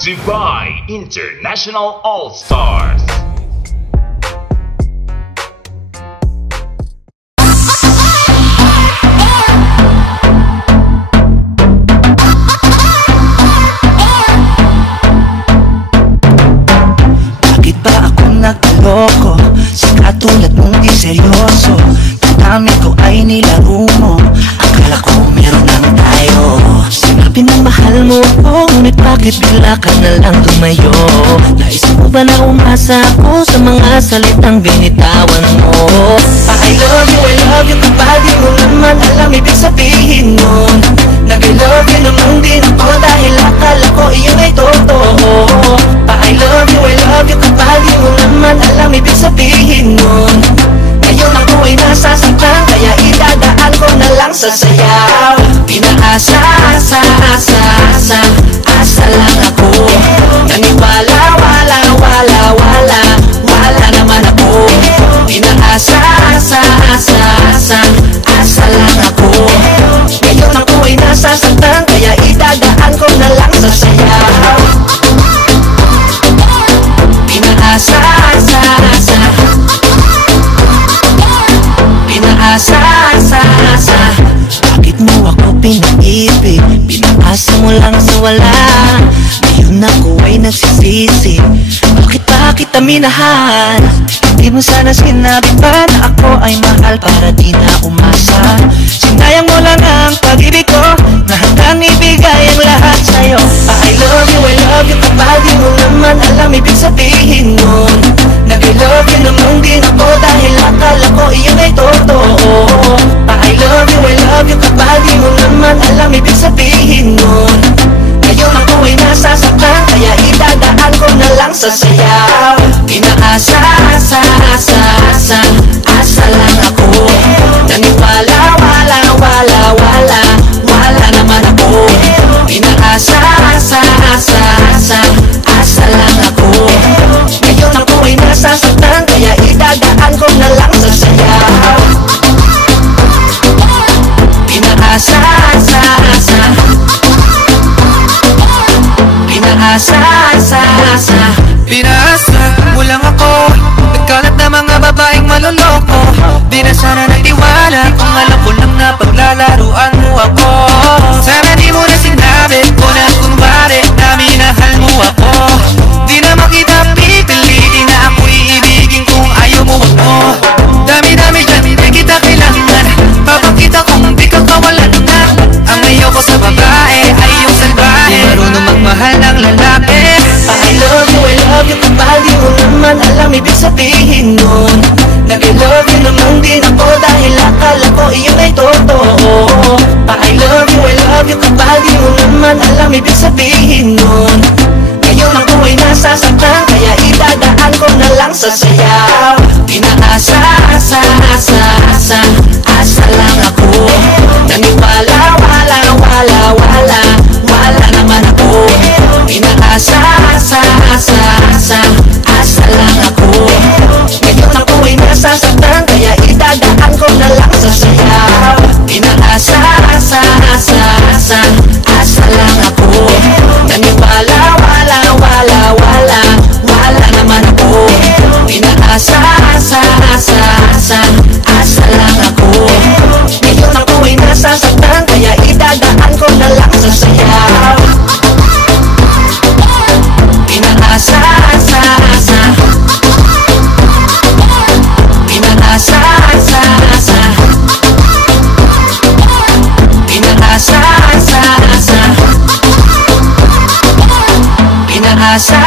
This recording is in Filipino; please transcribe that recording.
to by International All-Stars. Bakit ba ako nagkaloko? Sa katulad mong di seryoso, damdamin ko ay nilaro mo. Akala ko meron lang tayo. Sinabi na mahal mo ako, ngunit bakit bigla ka na lang tumayo? Nais mo ba na umasa ako sa mga salitang binitawan mo? I love you kapag di mo naman alam ibig sabihin nun. Nag-I love you naman din ako dahil akala ko iyon ay totoo. I love you kapag di mo naman alam ibig sabihin nun. Ngayon ako ay nasasaktan, kaya idadaan ko na lang sa sayaw. Pinaasa, asa lang ako. Naniwala, wala naman ako. Pinaasa, asa lang ako. Ngayon ako ay nasasaktan, kaya idadaan ko na lang sa sayaw. Pinaasa, bakit mo ako pinaibig? Pinaasa mo lang sa wala. Ngayon ako ay nagsisisi. Bakit ba kita minahal? Hindi mo sana sinabi pa na ako ay mahal para di na umasa. Sinayang mo lang ang pag-ibig ko na hanggang ibigay ang lahat sa'yo. I love you kapag di mo naman alam ibig sabihin nun. Nag-I love you naman din ako dahil akala ko iyon ay totoo. I love you kapag di mo naman alam ibig sabihin nun. Ngayon ako ay nasasaktan, kaya idadaan ko na lang sa sayaw. Pinaasa, asa lang ako. Naniwala, wala naman ako. Pinaasa, asa lang ako. Ngayon ako ay nasasaktan, kaya idadaan ko na lang sa sayaw. Pinaasa, Pinaasa mo lang ako. Nagkalat na mga babaeng maloloko. Di na sana nagtiwala kung alam ko lang na paglalaruan mo ako. Sana di mo na sinabi ko na kunwari na minahal mo ako. Di na makita pipilitin na ako iibigin kung ayaw mo ako. Dami-dami dyan, di kita kailangan. Papakita kung di ka kawalan na. Ang ayaw ko sa babae ay yung salbahe, marunong magmahal ng lalaki. I love you kapag di mo naman alam ibig sabihin nun. Nag-I love you naman din ako dahil akala ko iyon ay totoo. I love you kapag di mo naman alam ibig sabihin nun. Ngayon ako ay nasasaktan, kaya idadaan ko na lang sa sayaw. Pinaasa, asa lang ako. Naniwala, wala naman ako. Pinaasa, asa lang ako. Ngayon ako ay nasasaktan, kaya idadaan ko na lang sa sayaw. Pinaasa, asa lang ako. Naniwala, wala naman ako. Pinaasa, asa lang ako. Ngayon ako ay nasasaktan, kaya idadaan ko na lang sa sayaw. Pinaasa, Pinaasa,